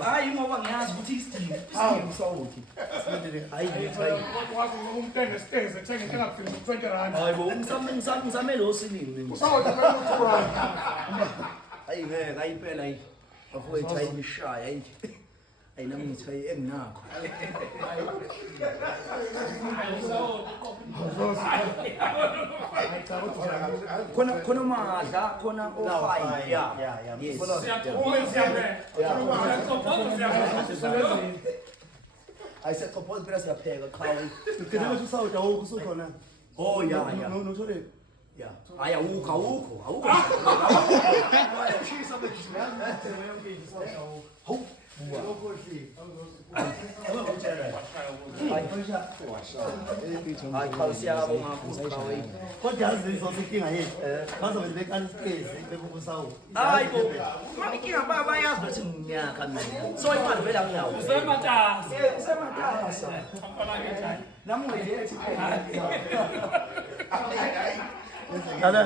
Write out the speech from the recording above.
Hayi ngoba ngiyazi ukuthi isidingo sawuthi. Hayibo ngisame lo silimi. Hayi ngeke ayiphela ayi. Afowethu ayishaya ayi. Ayinami ngithayi enginakho. Khona madla khona o5 yeah. Yes. Ayisexophoza phela siyapheka qhawe. Ngidinga ukuthi usawuthi awukho usukhona. Oh yeah. Nothole. Yeah. Hayi awukho. Kodwa yazi izosinkinga yethu. Bazobe bekala isikezi bebukusawu. Hayibo. Makinga bayazi ukuthi nginyaka mina. So imali vela nginawo. Usematasa. Usematasa. Namuhle ethi. Dala.